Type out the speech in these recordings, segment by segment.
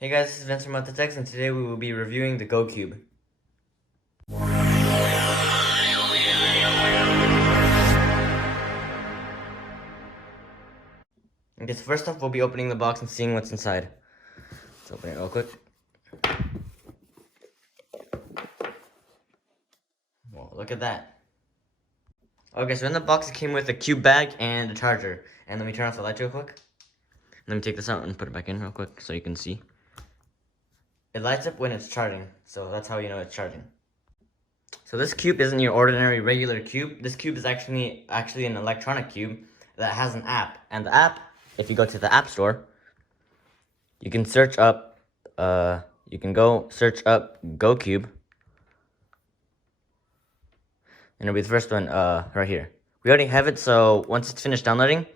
Hey guys, this is Vince from Text, and today we will be reviewing the GoCube. Okay, so first off, we'll be opening the box and seeing what's inside. Let's open it real quick. Whoa, look at that. Okay, so in the box it came with a cube bag and a charger. And let me turn off the light real quick. Let me take this out and put it back in real quick so you can see. It lights up when it's charging, so that's how you know it's charging. So this cube isn't your ordinary regular cube. This cube is actually an electronic cube that has an app. And the app, if you go to the App Store, you can search up, you can go search up GoCube. And it'll be the first one, right here. We already have it, so once it's finished downloading,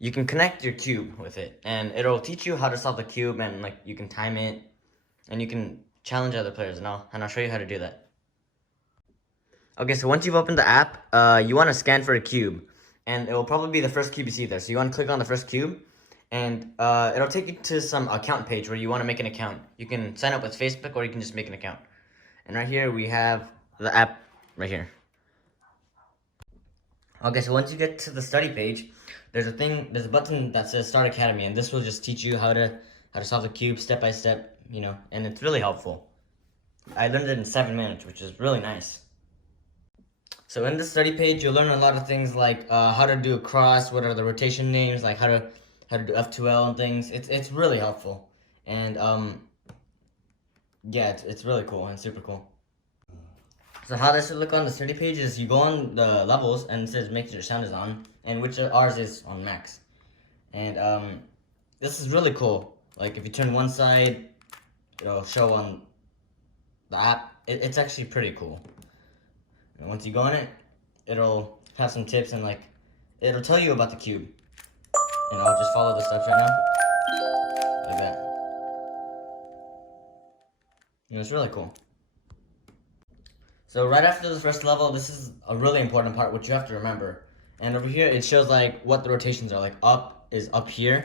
you can connect your cube with it. And it'll teach you how to solve the cube, and like you can time it, and you can challenge other players, and I'll show you how to do that. Okay, so once you've opened the app, you want to scan for a cube, and it will probably be the first cube you see there. So you want to click on the first cube, and it'll take you to some account page where you want to make an account. You can sign up with Facebook, or you can just make an account. And right here we have the app right here. Okay, so once you get to the study page, there's a button that says Start Academy, and this will just teach you how to solve the cube step by step, and it's really helpful. I learned it in 7 minutes, which is really nice. So in the study page, you'll learn a lot of things like how to do a cross, what are the rotation names, like how to do F2L and things. It's really helpful, and yeah, it's really cool and super cool. So how this should look on the study page is you go on the levels and it says make sure your sound is on, and which ours is on max. And this is really cool. Like if you turn one side, it'll show on the app. It's actually pretty cool. And once you go on it, it'll have some tips and like it'll tell you about the cube. And I'll just follow the steps right now, like that. It's really cool. So right after the first level, this is a really important part, which you have to remember. And over here, it shows like what the rotations are. Like up is up here,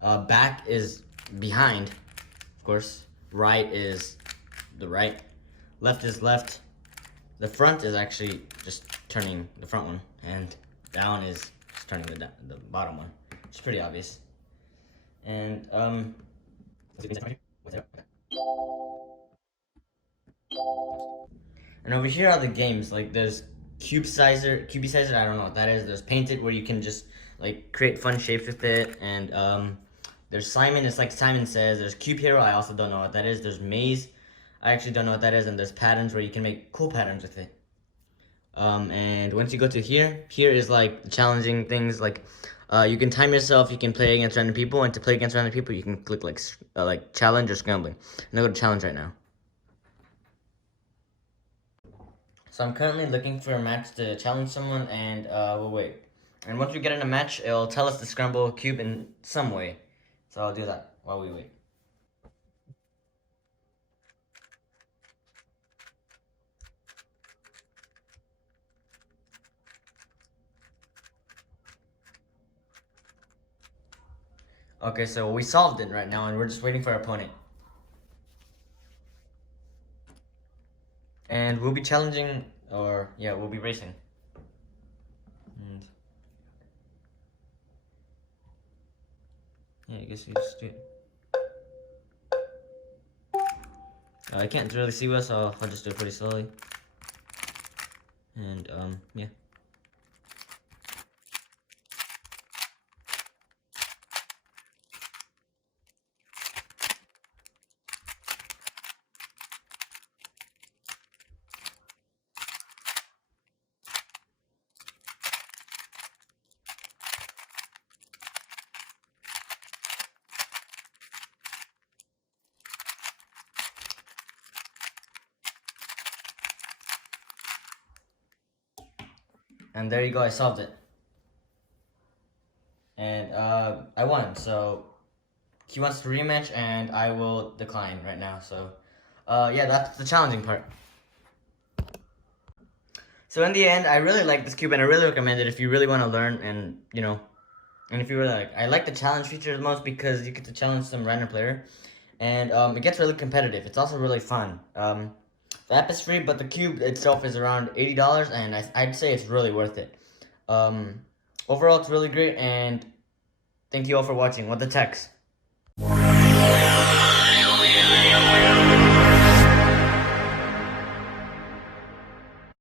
back is behind, of course. Right is the right, left is left. The front is actually just turning the front one, and down is just turning the bottom one. It's pretty obvious. And And over here are the games. Like there's Cube Sizer, I don't know what that is. There's Paint It, where you can just like create fun shapes with it. And there's Simon, it's like Simon Says. There's Cube Hero, I also don't know what that is. There's Maze, I actually don't know what that is. And there's Patterns, where you can make cool patterns with it. And once you go to here is like challenging things. Like you can time yourself, you can play against random people, and to play against random people you can click like challenge or scrambling. And I'll go to challenge right now. So I'm currently looking for a match to challenge someone, and we'll wait. And once we get in a match, it'll tell us to scramble a cube in some way. So I'll do that while we wait. Okay, so we solved it right now, and we're just waiting for our opponent. And we'll be challenging, or yeah, we'll be racing. And yeah, I guess you just do it. I can't really see well, so I'll just do it pretty slowly. And yeah. And there you go, I solved it. And I won, so he wants to rematch, and I will decline right now. So yeah, that's the challenging part. So in the end, I really like this cube, and I really recommend it if you really want to learn and, And if you were like, I like the challenge feature the most because you get to challenge some random player, and it gets really competitive. It's also really fun. The app is free, but the cube itself is around $80, and I'd say it's really worth it. Overall, it's really great, and thank you all for watching. What the text?